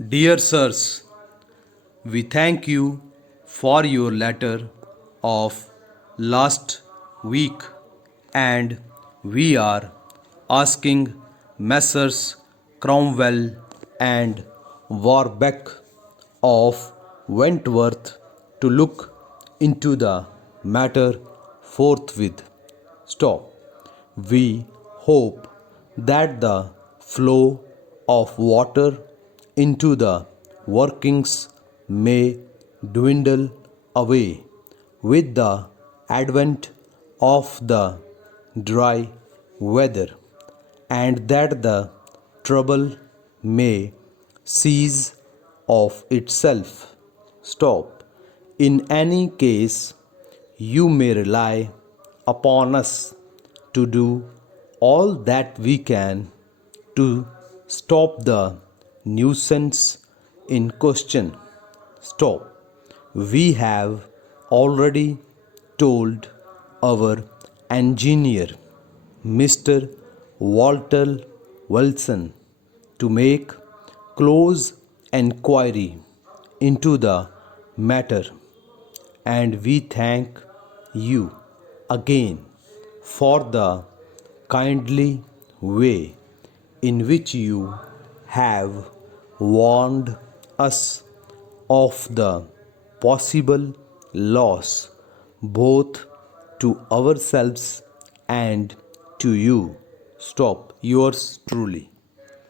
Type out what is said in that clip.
Dear sirs, we thank you for your letter of last week, and we are asking Messrs. Cromwell and Warbeck of Wentworth to look into the matter forthwith. Stop. We hope that the flow of water into the workings may dwindle away with the advent of the dry weather, and that the trouble may cease of itself. Stop. In any case, you may rely upon us to do all that we can to stop the nuisance in question. Stop. We have already told our engineer, Mr. Walter Wilson, to make close enquiry into the matter, and we thank you again for the kindly way in which you have warned us of the possible loss both to ourselves and to you. Stop. Yours truly.